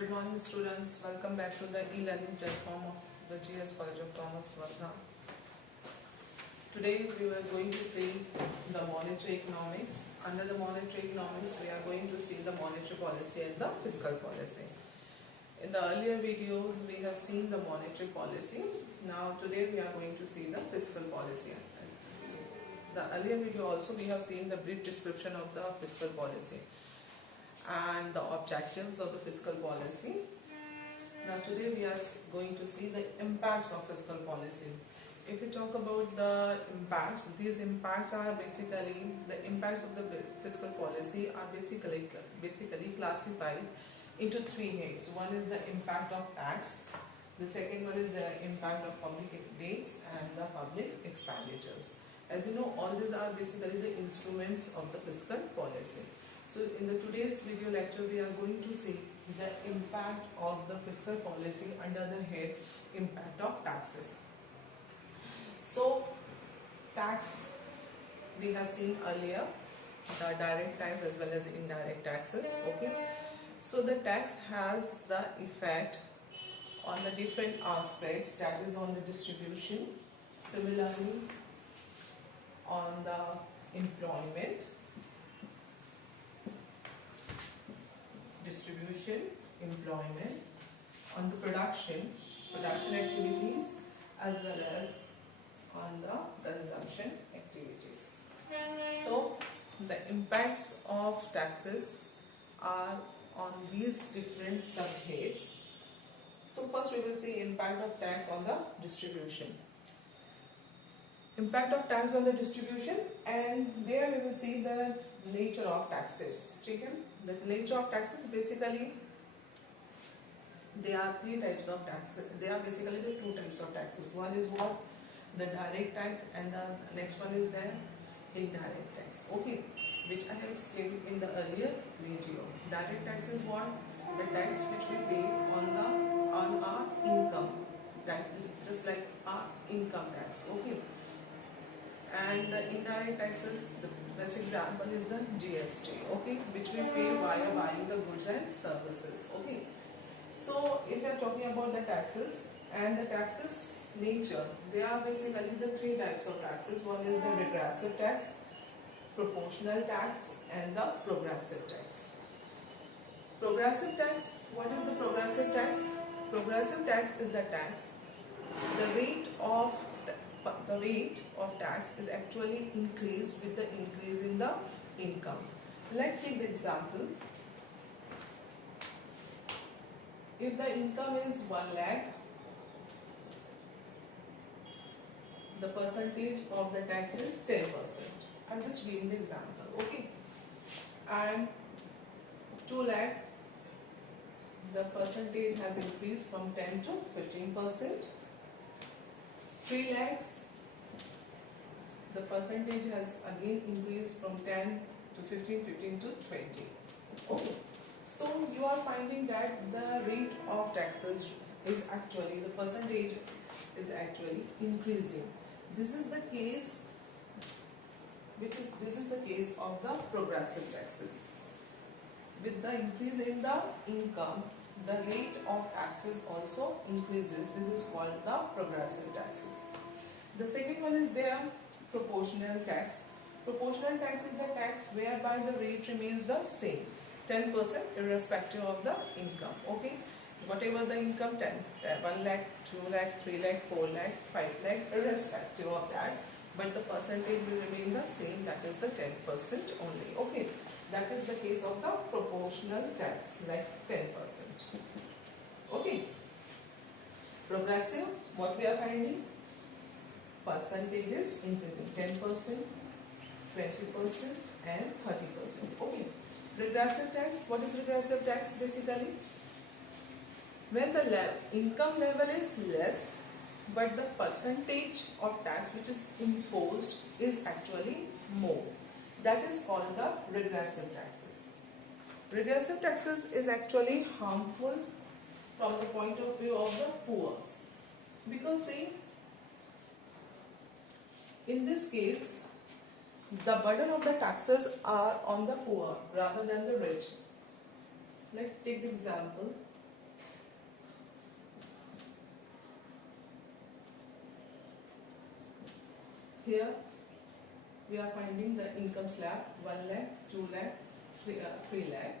Good morning students, welcome back to the e-learning platform of the GS College of Commerce, Wardha. Today we were going to see the monetary economics. Under the monetary economics we are going to see the monetary policy and the fiscal policy. In the earlier videos we have seen the monetary policy. Now today we are going to see the fiscal policy. The earlier video also we have seen the brief description of the fiscal policy and the objectives of the fiscal policy. Now today we are going to see the impacts of fiscal policy. If we talk about the impacts, these impacts are basically the impacts of the fiscal policy are basically classified into three heads. One is the impact of tax, the second one is the impact of public debts and the public expenditures. As you know, all these are basically the instruments of the fiscal policy. So in the today's video lecture we are going to see the impact of the fiscal policy under the head impact of taxes. So tax we have seen earlier, the direct tax as well as indirect taxes. Okay, so the tax has the effect on the different aspects, that is on the distribution, similarly on the employment, employment, on the production activities, as well as on the consumption activities. So the impacts of taxes are on these different subheads. So first we will see impact of tax on the distribution. Impact of tax on the distribution, and there we will see the nature of taxes. The nature of taxes, basically there are three types of taxes. There are basically the two types of taxes. One is what? The direct tax, and the next one is the indirect tax. Okay, which I have explained in the earlier video. Direct tax is what? The tax which we pay on our income, right? Just like our income tax. Okay. And the indirect taxes, the best example is the GST, okay, which we pay via buying the goods and services. Okay, so if you are talking about the taxes and the taxes nature, there are basically the three types of taxes. One is the regressive tax, proportional tax, and the progressive tax. Progressive tax, what is the progressive tax? Progressive tax is the tax, the rate of tax is actually increased with the increase in the income. Let's take the example. If the income is 1 lakh, the percentage of the tax is 10%. I'm just giving the example, okay? And 2 lakh, the percentage has increased from 10 to 15%. 3 lakhs, the percentage has again increased from 10 to 15, 15 to 20. Okay, so you are finding that the rate of taxes is actually, the percentage is actually increasing. This is the case, this is the case of the progressive taxes. With the increase in the income, the rate of taxes also increases. This is called the progressive taxes. The second one is there proportional tax. Proportional tax is the tax whereby the rate remains the same, 10% irrespective of the income. Okay, whatever the income, 1 lakh, 2 lakh, 3 lakh, 4 lakh, 5 lakh, irrespective of that, but the percentage will remain the same, that is the 10% only. Okay, that is the case of the proportional tax, like 10%. Okay, progressive, what we are finding? Percentages increasing, 10%, 20% and 30%. Okay, regressive tax, what is regressive tax basically? When the income level is less, but the percentage of tax which is imposed is actually more. That is called the regressive taxes. Regressive taxes is actually harmful from the point of view of the poor, because see, in this case the burden of the taxes are on the poor rather than the rich. Let's take the example. here we are finding the income slab 1 lakh, 2 lakh, 3 lakh,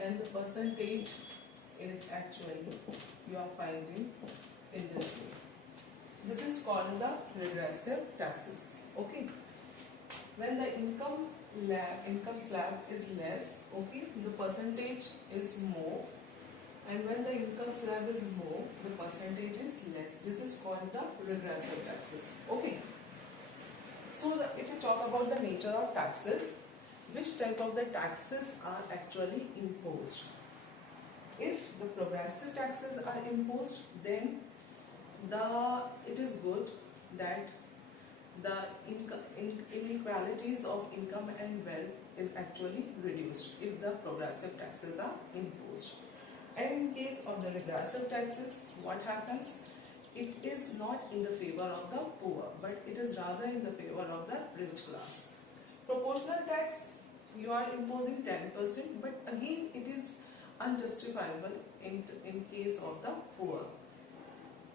and the percentage is actually you are finding in this way. This is called the regressive taxes. Okay. When the income slab is less, okay, the percentage is more, and when the income slab is more, the percentage is less. This is called the regressive taxes. Okay. So if you talk about the nature of taxes, which type of the taxes are actually imposed? If the progressive taxes are imposed, then it is good that the inequalities of income and wealth is actually reduced if the progressive taxes are imposed. And in case of the regressive taxes, what happens? It is not in the favor of the poor, but it is rather in the favor of the rich class. Proportional tax, you are imposing 10%, but again it is unjustifiable in case of the poor.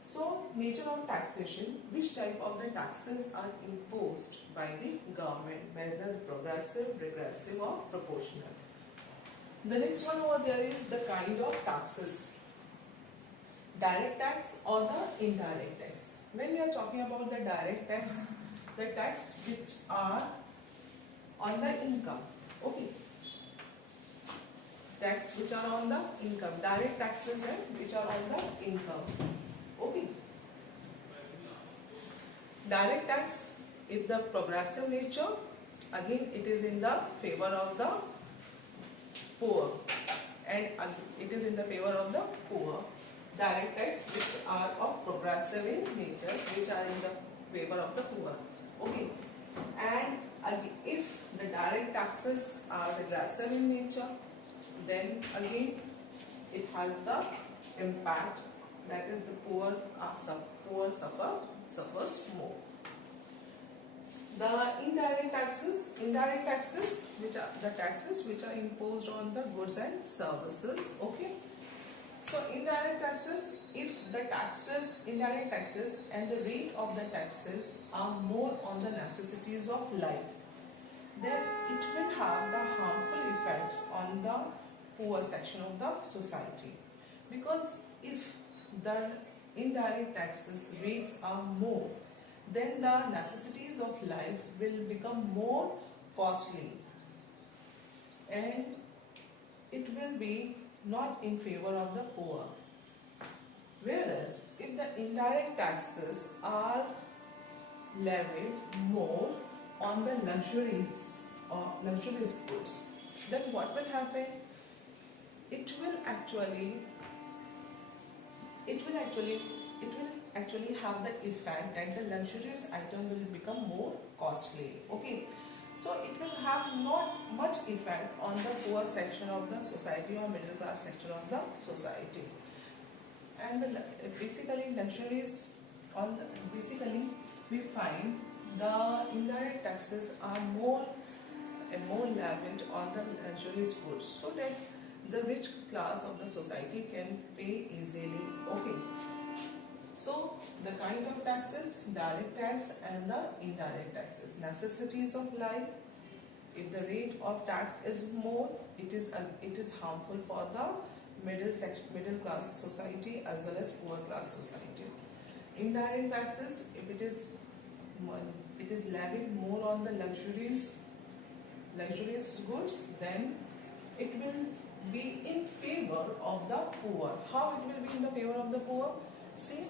So, nature of taxation, which type of the taxes are imposed by the government, whether progressive, regressive or proportional. The next one over there is the kind of taxes, direct tax or the indirect tax. When we are talking about the direct tax, the tax which are on the income, okay, tax which are on the income, direct taxes which are on the income. Okay. Direct tax, if the progressive nature, again it is in the favor of the poor, and it is in the favor of the poor. Direct tax which are of progressive in nature, which are in the favor of the poor. Okay. And if the direct taxes are regressive in nature, then again it has the impact, that is the poor suffers more. The indirect taxes which are the taxes which are imposed on the goods and services. Okay. So indirect taxes, if the indirect taxes and the rate of the taxes are more on the necessities of life, then it will have the harmful effects on the poor section of the society. Because if the indirect taxes rates are more, then the necessities of life will become more costly, and it will be not in favor of the poor. Whereas if the indirect taxes are levied more on the luxurious goods, then what will happen? It will actually have the effect that the luxurious item will become more costly. Okay, so it will have not much effect on the poor section of the society or middle class section of the society. And basically we find the indirect taxes are more levied on the luxurious goods, so that the rich class of the society can pay easily. Okay. So the kind of taxes, direct tax and the indirect taxes. Necessities of life, if the rate of tax is more, it is harmful for the middle class society as well as poor class society. Indirect taxes, if it is levied more on the luxurious goods, then it will be in favor of the poor. How it will be in the favor of the poor? See,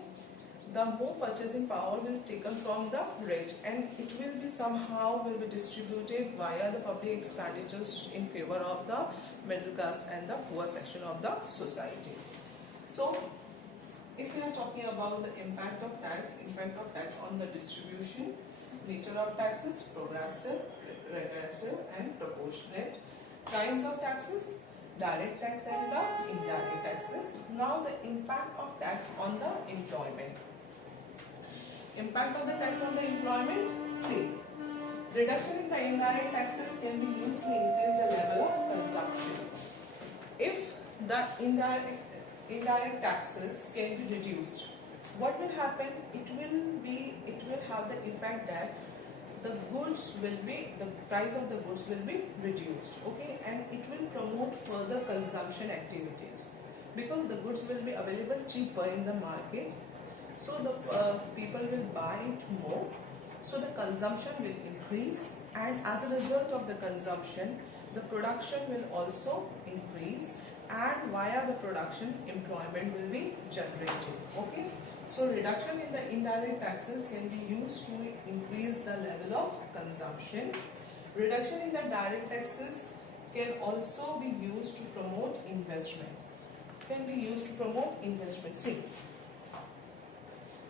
the more purchasing power will taken from the rich, and it will be distributed via the public expenditures in favor of the middle class and the poor section of the society. So, if we are talking about the impact of tax on the distribution, nature of taxes, progressive, regressive and proportionate. Kinds of taxes, direct tax and the indirect taxes. Now the impact of tax on the employment. Impact of the tax on the employment, see, reduction in the indirect taxes can be used to increase the level of consumption. If the indirect taxes can be reduced, what will happen? It will have the effect that the price of the goods will be reduced, okay, and it will promote further consumption activities because the goods will be available cheaper in the market, so the people will buy it more, so the consumption will increase, and as a result of the consumption the production will also increase, and via the production employment will be generated, okay. So reduction in the indirect taxes can be used to increase the level of consumption. Reduction in the direct taxes can also be used to promote investment. See,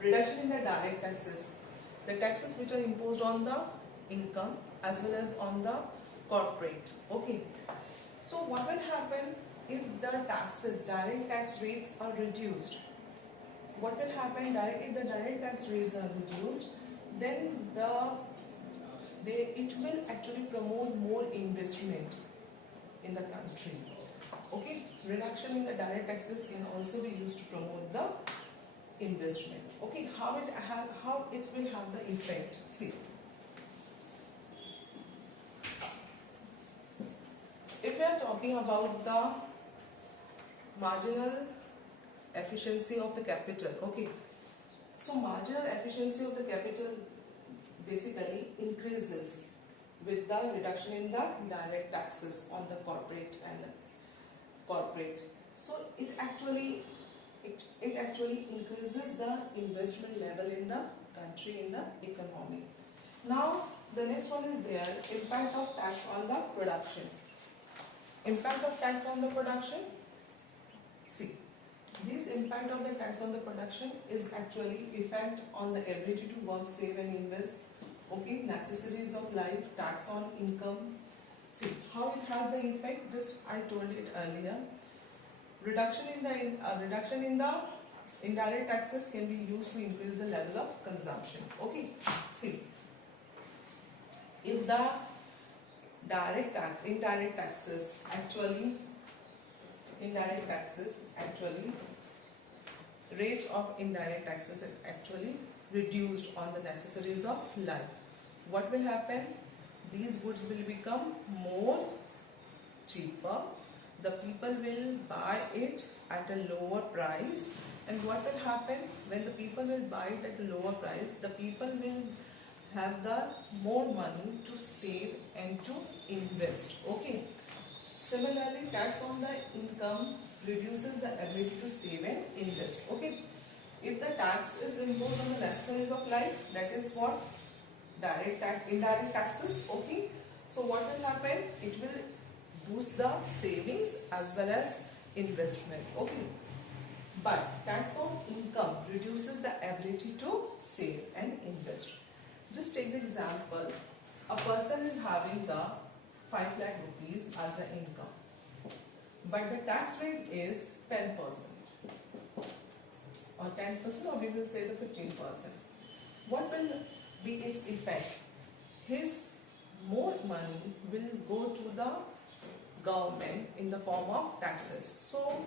reduction in the direct taxes, the taxes which are imposed on the income as well as on the corporate, okay. So what will happen if the direct tax rates are reduced? What will happen if the direct tax rates are reduced, then it will actually promote more investment in the country, okay. Reduction in the direct taxes can also be used to promote the investment, okay. How it will have the effect? See, if we are talking about the marginal efficiency of the capital, okay, so marginal efficiency of the capital basically increases with the reduction in the direct taxes on the corporate. So it actually increases the investment level in the country, in the economy. Now the next one is there, impact of tax on the production. Impact of tax on the production. See, this impact of the tax on the production is actually effect on the ability to work, save and invest, okay, necessities of life, tax on income. See how it has the effect, just I told it earlier. Reduction in the indirect taxes can be used to increase the level of consumption, okay. See, if the indirect taxes actually rates of indirect taxes are actually reduced on the necessities of life, what will happen? These goods will become more cheaper, the people will buy it at a lower price, and what will happen when the people will buy it at a lower price? The people will have the more money to save and to invest, okay. Similarly, tax on the income reduces the ability to save and invest, okay. If the tax is imposed on the necessities of life, that is what indirect taxes, okay. So what will happen? It will boost the savings as well as investment, okay. But tax on income reduces the ability to save and invest. Just take the example, a person is having the 5 lakh rupees as an income, but the tax rate is 10% or 10%, or we will say the 15%. What will be its effect? His more money will go to the government in the form of taxes. So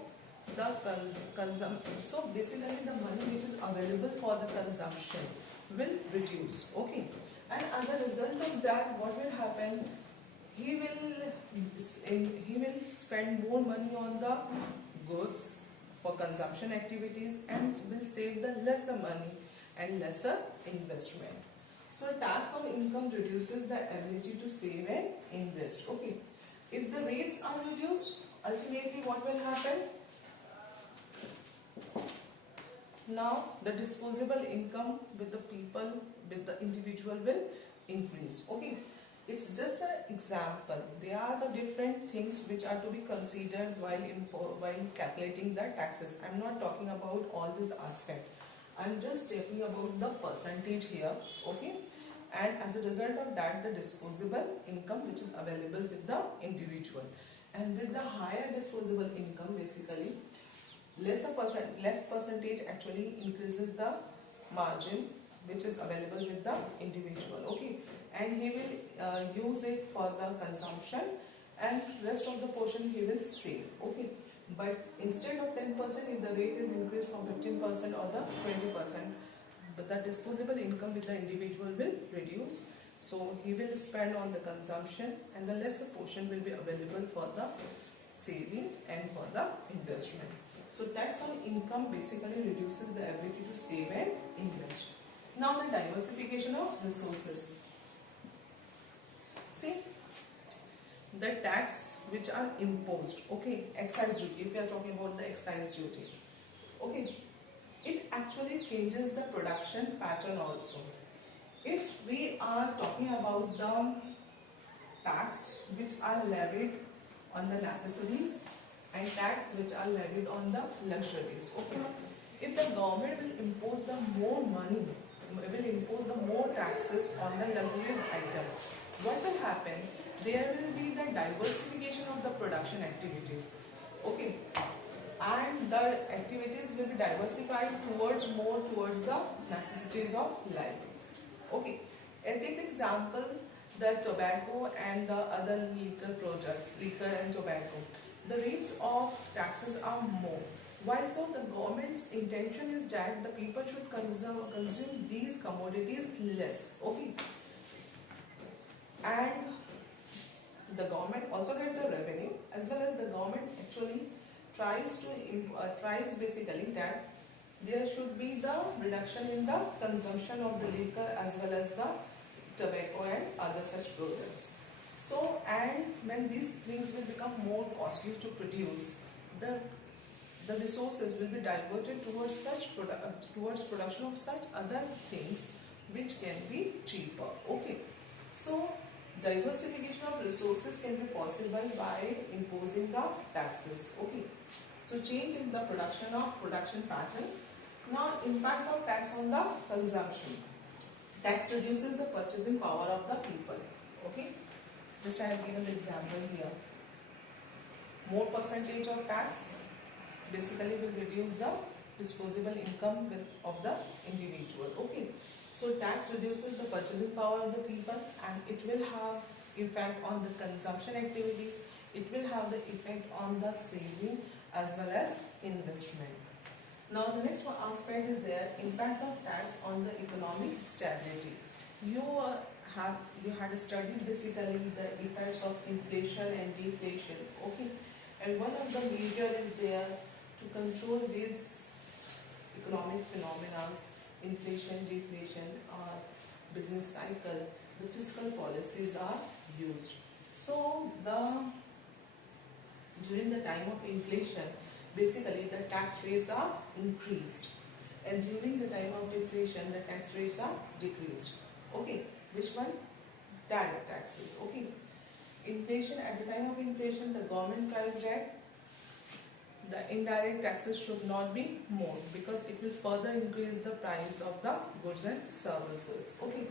so basically the money which is available for the consumption will reduce, okay. And as a result of that, what will happen? He will spend more money on the goods for consumption activities and will save the lesser money and lesser investment. So tax on income reduces the ability to save and invest, okay. If the rates are reduced, ultimately what will happen? Now the disposable income with the individual will increase, okay. It's just an example. There are the different things which are to be considered while calculating the taxes. I'm not talking about all these aspects. I'm just talking about the percentage here, okay. And as a result of that, the disposable income which is available with the individual, and with the higher disposable income, basically less percentage actually increases the margin which is available with the individual, okay. And he will use it for the consumption, and rest of the portion he will save, okay. But instead of 10%, if the rate is increased from 15% or the 20%, but the disposable income with the individual will reduce. So he will spend on the consumption and the lesser portion will be available for the saving and for the investment. So tax on income basically reduces the ability to save and invest. Now the diversification of resources. See, the tax which are imposed, okay, excise duty, if we are talking about the excise duty, okay, it actually changes the production pattern also. If we are talking about the tax which are levied on the necessities and tax which are levied on the luxuries, okay, if the government will impose the more money, will impose the more taxes on the luxurious items, what will happen? There will be the diversification of the production activities, okay, and the activities will be diversified towards more towards the necessities of life, okay. And take the example, the tobacco and the other liquor products, liquor and tobacco, the rates of taxes are more. Why so? The government's intention is that the people should consume these commodities less, okay, and the government also gets the revenue, as well as the government actually tries basically that there should be the reduction in the consumption of the liquor as well as the tobacco and other such products. So, and when these things will become more costly to produce, the resources will be diverted towards towards production of such other things which can be cheaper, okay. So diversification of resources can be possible by imposing the taxes, okay. So change in the production pattern. Now impact of tax on the consumption. Tax reduces the purchasing power of the people, okay. Just I have given the example here. More percentage of tax basically will reduce the disposable income of the individual, okay. So tax reduces the purchasing power of the people and it will have effect on the consumption activities, it will have the effect on the saving as well as investment. Now the next one aspect is there, impact of tax on the economic stability. You had studied basically the effects of inflation and deflation, okay, and one of the major is there to control these economic phenomena, inflation, deflation, or business cycle, the fiscal policies are used. So during the time of inflation, basically the tax rates are increased, and during the time of deflation the tax rates are decreased, okay. Which one? Direct taxes, okay. Inflation, at the time of inflation the government priced that the indirect taxes should not be more because it will further increase the price of the goods and services, okay.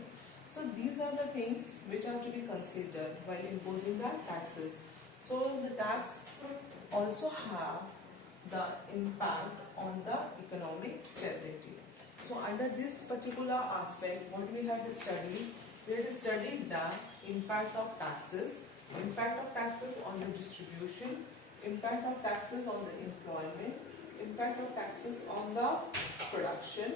So these are the things which are to be considered while imposing the taxes. So the tax also have the impact on the economic stability. So under this particular aspect, what we have studied, we have studied the impact of taxes on the distribution, impact of taxes on the employment, impact of taxes on the production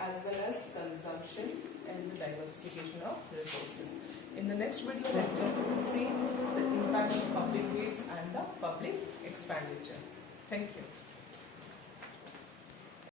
as well as consumption, and the diversification of resources. In the next video lecture, we will see the impact of public rates and the public expenditure. Thank you.